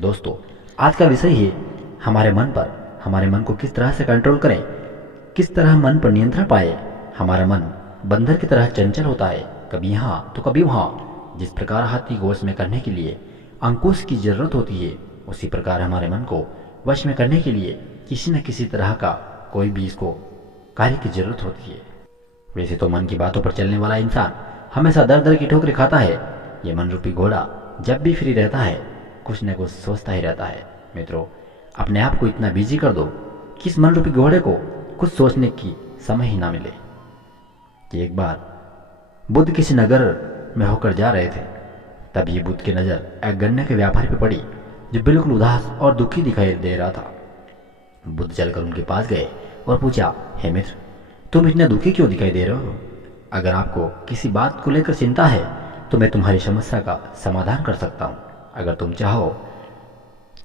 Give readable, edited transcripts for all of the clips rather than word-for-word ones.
दोस्तों, आज का विषय है हमारे मन पर। हमारे मन को किस तरह से कंट्रोल करें, किस तरह मन पर नियंत्रण पाए। हमारा मन बंदर की तरह चंचल होता है, कभी यहाँ तो कभी वहाँ। जिस प्रकार हाथी को वश में करने के लिए अंकुश की जरूरत होती है, उसी प्रकार हमारे मन को वश में करने के लिए किसी न किसी तरह का कोई भी इसको कार्य की जरूरत होती है। वैसे तो मन की बातों पर चलने वाला इंसान हमेशा दर दर की ठोकरें खाता है। ये मन रूपी घोड़ा जब भी फ्री रहता है कुछ न कुछ सोचता ही रहता है। मित्रों, अपने आप को इतना बिजी कर दो कि इस मन रूपी घोड़े को कुछ सोचने की समय ही ना मिले। कि एक बार बुद्ध किसी नगर में होकर जा रहे थे, तभी बुद्ध की नज़र एक गन्ने के व्यापारी पे पड़ी जो बिल्कुल उदास और दुखी दिखाई दे रहा था। बुद्ध चलकर उनके पास गए और पूछा, हे मित्र, तुम इतने दुखी क्यों दिखाई दे रहे हो? अगर आपको किसी बात को लेकर चिंता है तो मैं तुम्हारी समस्या का समाधान कर सकता हूँ, अगर तुम चाहो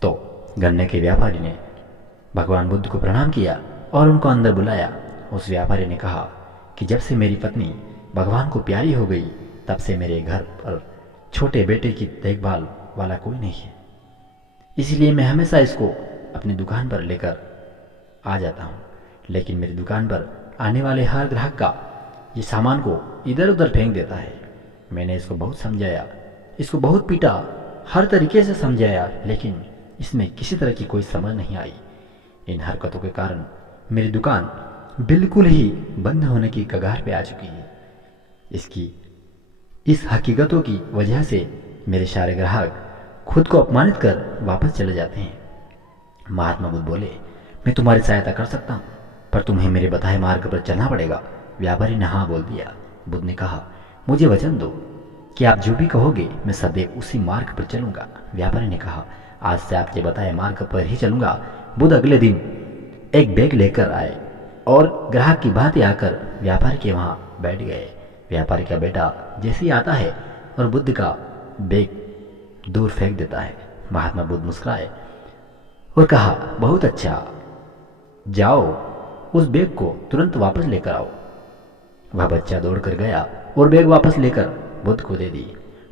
तो। गन्ने के व्यापारी ने भगवान बुद्ध को प्रणाम किया और उनको अंदर बुलाया। उस व्यापारी ने कहा कि जब से मेरी पत्नी भगवान को प्यारी हो गई, तब से मेरे घर पर छोटे बेटे की देखभाल वाला कोई नहीं है, इसलिए मैं हमेशा इसको अपनी दुकान पर लेकर आ जाता हूँ। लेकिन मेरी दुकान पर आने वाले हर ग्राहक का ये सामान को इधर उधर फेंक देता है। मैंने इसको बहुत समझाया, इसको बहुत पीटा, हर तरीके से समझाया, लेकिन इसमें किसी तरह की कोई समझ नहीं आई। इन हरकतों के कारण मेरी दुकान बिल्कुल ही बंद होने की कगार पे आ चुकी है। इस हकीकतों की वजह से मेरे सारे ग्राहक खुद को अपमानित कर वापस चले जाते हैं। महात्मा बुद्ध बोले, मैं तुम्हारी सहायता कर सकता हूँ, पर तुम्हें मेरे बताए मार्ग पर चलना पड़ेगा। व्यापारी ने हाँ बोल दिया। बुद्ध ने कहा, मुझे वचन दो कि आप जो भी कहोगे मैं सदैव उसी मार्ग पर चलूंगा। व्यापारी ने कहा, आज से आपके बताए मार्ग पर ही चलूंगा। बुद्ध अगले दिन एक बैग लेकर आए और ग्राहक की भांति आकर व्यापारी के वहां बैठ गए। व्यापारी का बेटा जैसे ही आता है और बुद्ध का बैग दूर फेंक देता है। महात्मा बुद्ध मुस्कुराए और कहा, बहुत अच्छा, जाओ उस बैग को तुरंत वापस लेकर आओ। वह बच्चा दौड़कर गया और बैग वापस लेकर बुद्ध को दे दी।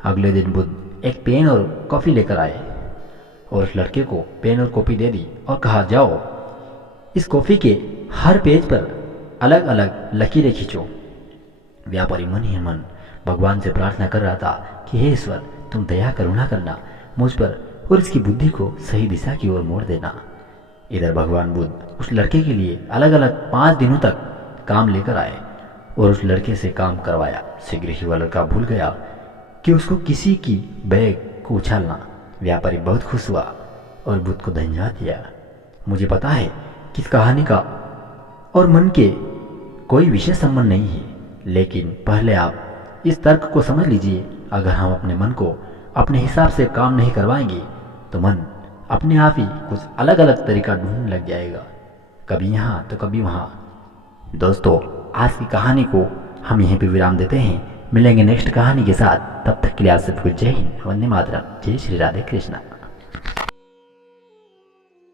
अगले दिन बुद्ध एक पेन और कॉफी लेकर आए और उस लड़के को पेन और कॉपी दे दी और कहा, जाओ इस कॉफी के हर पेज पर अलग अलग लकीरें खींचो। व्यापारी मन ही मन भगवान से प्रार्थना कर रहा था कि हे ईश्वर, तुम दया करुणा करना मुझ पर और इसकी बुद्धि को सही दिशा की ओर मोड़ देना। इधर भगवान बुद्ध उस लड़के के लिए अलग अलग 5 दिनों तक काम लेकर आए और उस लड़के से काम करवाया। शीघ्र ही वह लड़का भूल गया कि उसको किसी की बैग को उछालना। व्यापारी बहुत खुश हुआ और बुद्ध को धन्यवाद दिया। मुझे पता है कि इस कहानी का और मन के कोई विशेष संबंध नहीं है, लेकिन पहले आप इस तर्क को समझ लीजिए। अगर हम अपने मन को अपने हिसाब से काम नहीं करवाएंगे तो मन अपने आप ही कुछ अलग अलग तरीका ढूंढने लग जाएगा, कभी यहाँ तो कभी वहाँ। दोस्तों, आज की कहानी को हम यहीं पे विराम देते हैं। मिलेंगे नेक्स्ट कहानी के साथ, तब तक के लिए आप सबको जय हिंद, वंदे मातरम, जय श्री राधे कृष्णा।